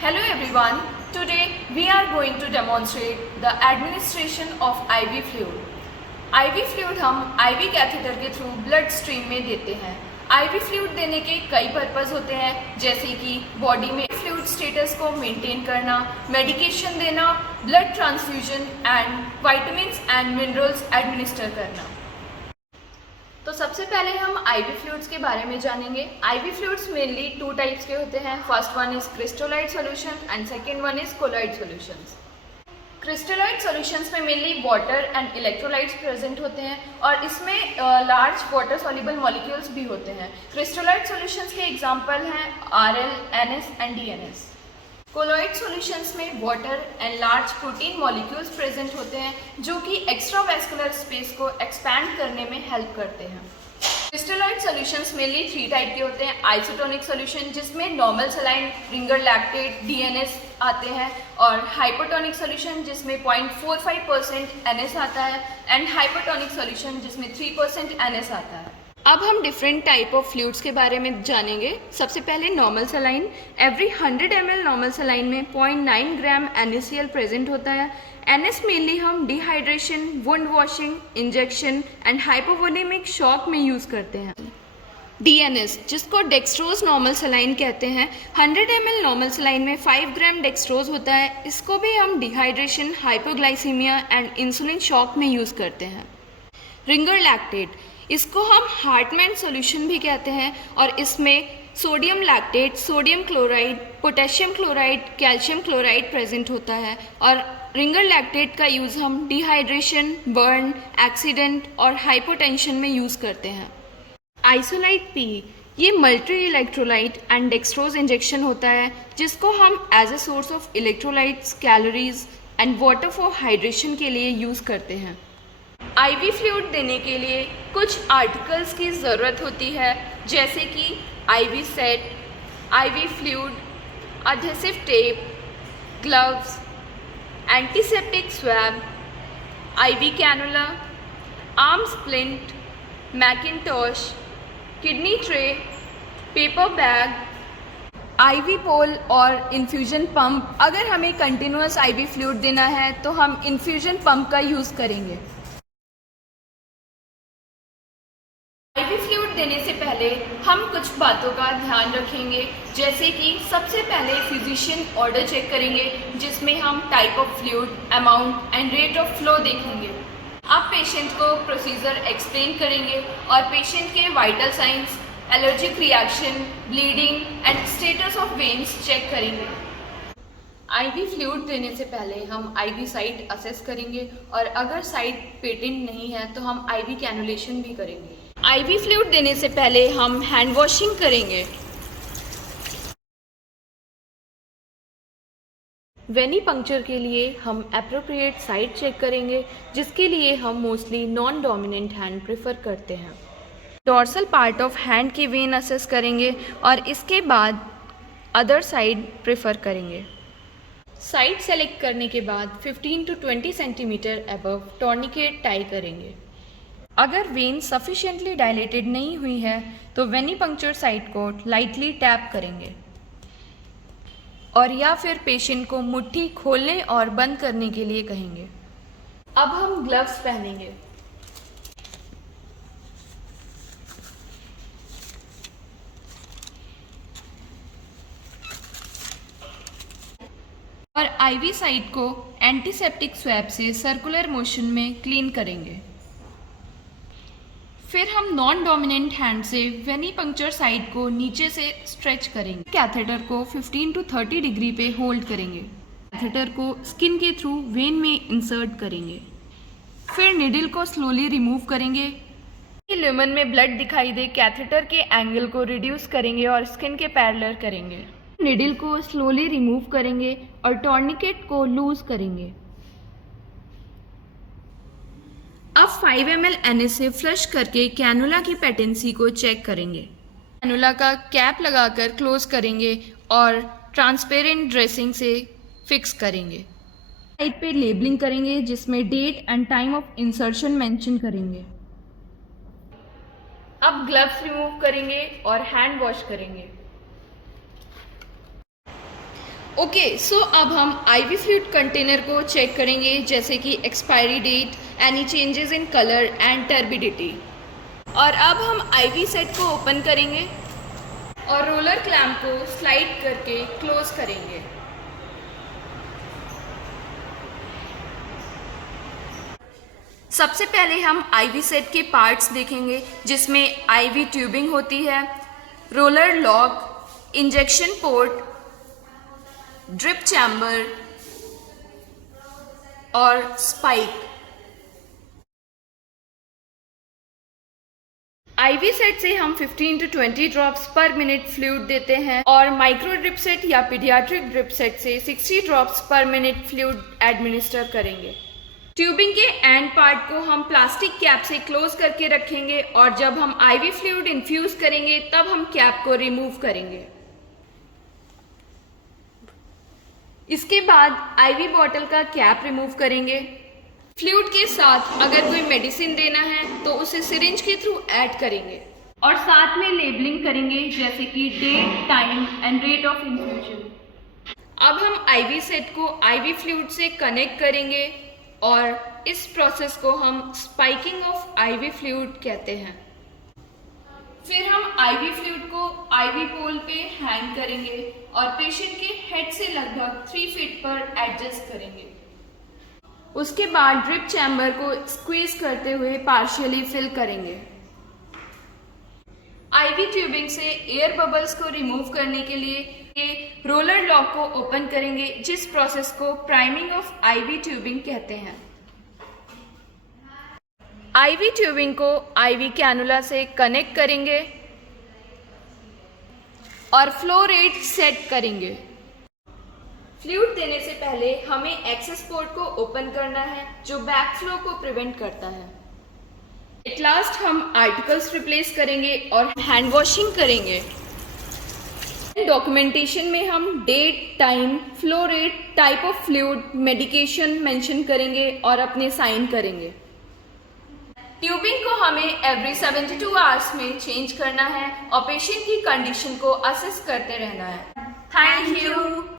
Hello everyone, today we are going to demonstrate the administration of IV fluid. IV fluid हम IV catheter के through blood stream में देते हैं। IV fluid देने के कई पर्पस होते हैं, जैसे कि बॉडी में फ्लूइड स्टेटस को मेंटेन करना, मेडिकेशन देना, blood transfusion and vitamins and minerals administer करना। तो सबसे पहले हम IV फ्लूइड्स के बारे में जानेंगे। IV fluids mainly two types के होते हैं। First one is crystalloid solution and second one is colloid solutions. Crystalloid solutions में mainly water and electrolytes present होते हैं और इसमें लार्ज वाटर सॉल्युबल मॉलिक्यूल्स भी होते हैं। क्रिस्टलाइट सॉल्यूशंस के एग्जांपल हैं RL, NS and DNS। Colloid solutions में water and large protein molecules present होते हैं जो कि एक्स्ट्रावैस्कुलर स्पेस को एक्सपैंड करने में हेल्प करते हैं। Crystalloid solutions mainly three type के होते हैं। आइसोटोनिक सॉल्यूशन जिसमें normal saline, Ringer lactate, DNS आते हैं, और हाइपोटोनिक सॉल्यूशन जिसमें 0.45% NS आता है एंड हाइपोटोनिक सॉल्यूशन जिसमें 3% NS आता है। अब हम डिफरेंट टाइप ऑफ फ्लूइड्स के बारे में जानेंगे। सबसे पहले normal saline. Every 100 ml normal saline में 0.9 ग्राम NaCl प्रेजेंट होता है। NS मेनली हम dehydration, wound washing, injection and hypovolemic shock में यूज़ करते हैं। DNS जिसको डेक्सट्रोज नॉर्मल सलाइन कहते हैं, 100 ml नॉर्मल सलाइन में 5 ग्राम डेक्सट्रोज होता है। इसको भी हम dehydration, hypoglycaemia and insulin shock में यूज़ करते हैं। रिंगर लैक्टेट इसको हम हार्टमैन सॉल्यूशन भी कहते हैं और इसमें sodium lactate, sodium chloride, potassium chloride, calcium chloride present होता है। और रिंगर लैक्टेट का यूज़ हम डिहाइड्रेशन, बर्न, एक्सीडेंट और हाइपोटेंशन में यूज़ करते हैं। आइसोलाइट P ये multi electrolyte and dextrose injection होता है जिसको हम as a source of electrolytes, calories and water for hydration के लिए यूज़ करते हैं। IV फ्लूइड देने के लिए कुछ आर्टिकल्स की ज़रूरत होती है, जैसे कि IV set, IV fluid, adhesive tape, gloves, antiseptic swab, IV cannula, arm splint, mackintosh, kidney tray, paper bag, IV pole और इन्फ्यूजन पंप। अगर हमें कंटिन्यूस IV फ्लूइड देना है तो हम इन्फ्यूजन पंप का यूज़ करेंगे। IV फ्लूइड देने से पहले हम कुछ बातों का ध्यान रखेंगे, जैसे कि सबसे पहले फिजिशियन ऑर्डर चेक करेंगे जिसमें हम type of fluid, amount and rate of flow देखेंगे। अब पेशेंट को प्रोसीजर एक्सप्लेन करेंगे और पेशेंट के vital signs, allergic reaction, bleeding and status of veins check करेंगे। IV फ्लूइड देने से पहले हम IV साइट असेस करेंगे और अगर साइट पेटेंट नहीं है तो हम IV कैनुलेशन भी करेंगे। IV फ्लूइड देने से पहले हम हैंड वॉशिंग करेंगे। वेनी पंक्चर के लिए हम एप्रोप्रिएट साइट चेक करेंगे, जिसके लिए हम mostly non dominant hand prefer करते हैं। डॉर्सल पार्ट ऑफ हैंड की वेन असेस करेंगे और इसके बाद अदर साइड प्रेफर करेंगे। साइट सेलेक्ट करने के बाद 15 to 20 सेंटीमीटर अबव टॉर्निकेट टाई करेंगे। अगर वेन सफिशिएंटली डायलेटेड नहीं हुई है तो वेनिपंक्चर साइट को लाइटली टैप करेंगे और या फिर पेशेंट को मुट्ठी खोलने और बंद करने के लिए कहेंगे। अब हम ग्लव्स पहनेंगे। और IV साइट को एंटीसेप्टिक स्वैब से सर्कुलर मोशन में क्लीन करेंगे। फिर हम नॉन डोमिनेंट हैंड से वेनिपंक्चर साइट को नीचे से स्ट्रेच करेंगे। कैथेटर को 15 to 30 डिग्री पे होल्ड करेंगे। कैथेटर को स्किन के थ्रू वेन में इंसर्ट करेंगे। फिर निडल को स्लोली रिमूव करेंगे। ल्यूमन में ब्लड दिखाई दे, कैथेटर के एंगल को रिड्यूस करेंगे और स्किन के पैरेलल करेंगे। निडल को स्लोली रिमूव करेंगे और टॉर्निकेट को लूज करेंगे। अब 5 ml NA से फ्लश करके कैनुला की पेटेंसी को चेक करेंगे। कैनुला का कैप लगाकर क्लोज करेंगे और ट्रांसपेरेंट ड्रेसिंग से फिक्स करेंगे। साइड पे लेबलिंग करेंगे जिसमें date and time of insertion mention करेंगे। अब ग्लव्स रिमूव करेंगे और हैंड वॉश करेंगे। ओके, सो अब हम आईवी फ्लूइड कंटेनर को चेक करेंगे, जैसे कि expiry date, any changes in colour and turbidity. और अब हम आईवी सेट को ओपन करेंगे और रोलर क्लैंप को स्लाइड करके क्लोज करेंगे। सबसे पहले हम आईवी सेट के पार्ट्स देखेंगे, जिसमें आईवी ट्यूबिंग होती है, roller lock, injection port, drip chamber और स्पाइक। आईवी सेट से हम 15 to 20 ड्रॉप्स पर मिनट फ्लूइड देते हैं और माइक्रो ड्रिप सेट या पीडियाट्रिक ड्रिप सेट से 60 ड्रॉप्स पर मिनट फ्लूइड एडमिनिस्टर करेंगे। ट्यूबिंग के एंड पार्ट को हम प्लास्टिक कैप से क्लोज करके रखेंगे और जब हम आईवी फ्लूइड इन्फ्यूज करेंगे तब हम कैप को रिमूव करेंगे। इसके बाद आईवी बॉटल का कैप रिमूव करेंगे। फ्लूइड के साथ अगर कोई मेडिसिन देना है तो उसे सिरिंज के थ्रू ऐड करेंगे और साथ में लेबलिंग करेंगे, जैसे कि date, time and rate of infusion. अब हम आईवी सेट को आईवी फ्लूइड से कनेक्ट करेंगे और इस प्रोसेस को हम स्पाइकिंग ऑफ आईवी फ्लूइड कहते हैं। फिर हम आईवी फ्लूइड को आईवी पोल पे हैंग करेंगे और पेशेंट के हेड से लगभग 3 फीट पर एडजस्ट करेंगे। उसके बाद ड्रिप चैम्बर को स्क्वीज करते हुए पार्शियली फिल करेंगे। आईवी ट्यूबिंग से एयर बबल्स को रिमूव करने के लिए रोलर लॉक को ओपन करेंगे, जिस प्रोसेस को प्राइमिंग ऑफ आईवी ट्यूबिंग कहते हैं। आईवी ट्यूबिंग को आईवी कैनुला से कनेक्ट करेंगे और फ्लो रेट सेट करेंगे। फ्लूइड देने से पहले हमें एक्सेस पोर्ट को ओपन करना है, जो बैक फ्लो को प्रिवेंट करता है। एट लास्ट हम आर्टिकल्स रिप्लेस करेंगे और हैंड वॉशिंग करेंगे। डॉक्यूमेंटेशन में हम date, time, flow rate, type of fluid, medication mention करेंगे और अपने साइन करेंगे। ट्यूबिंग को हमें एवरी 72 आवर्स में चेंज करना है और पेशेंट की कंडीशन को असेस करते रहना है। Thank you.